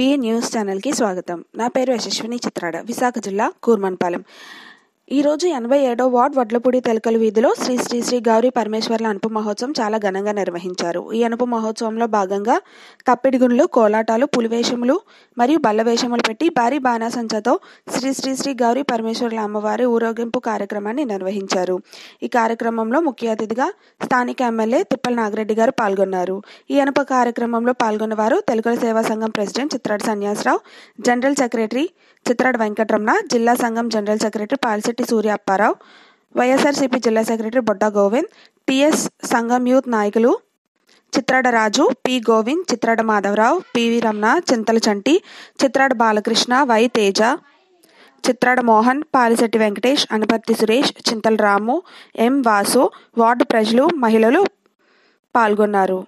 BA news ఛానల్కి స్వాగతం. నా పేరు యశస్విని చిత్రాడ, విశాఖ జిల్లా కూర్మన్పాలెం. ఈరోజు 87వ వార్డ్ వడ్లపూడి తెలకల వీధిలో శ్రీ శ్రీ శ్రీ గౌరీ పరమేశ్వర్ల అనుపు మహోత్సవం చాలా ఘనంగా నిర్వహించారు. ఈ అనుపు మహోత్సవంలో భాగంగా తప్పిడిగుండ్లు, కోలాటాలు, పులివేషములు మరియు బల్లవేషములు పెట్టి భారీ బాణాసంచాతో శ్రీ శ్రీ శ్రీ గౌరీ పరమేశ్వర్ల అమ్మవారి ఊరేగింపు కార్యక్రమాన్ని నిర్వహించారు. ఈ కార్యక్రమంలో ముఖ్య అతిథిగా స్థానిక ఎమ్మెల్యే తిప్పల నాగిరెడ్డి గారు పాల్గొన్నారు. ఈ అనుపు కార్యక్రమంలో పాల్గొన్నవారు తెలకల సేవా సంఘం president Chitrada Sanyasarao, general secretary Chitrada Venkataramana, జిల్లా సంఘం general secretary Palasetti Surya Apparao, YSRCP జిల్లా సెక్రటరీ బొడ్డా గోవింద్, టిఎస్ సంఘం యూత్ నాయకులు Chitrada Raju, P Govind, Chitrada Madhavarao, PV Ramana, Chintala Chanti, Chitrada Balakrishna, Y Teja, Chitrada Mohan, Palisetti Venkatesh, Anaparthi Suresh, Chintala Ramu, M Vasu, ward ప్రజలు, మహిళలు పాల్గొన్నారు.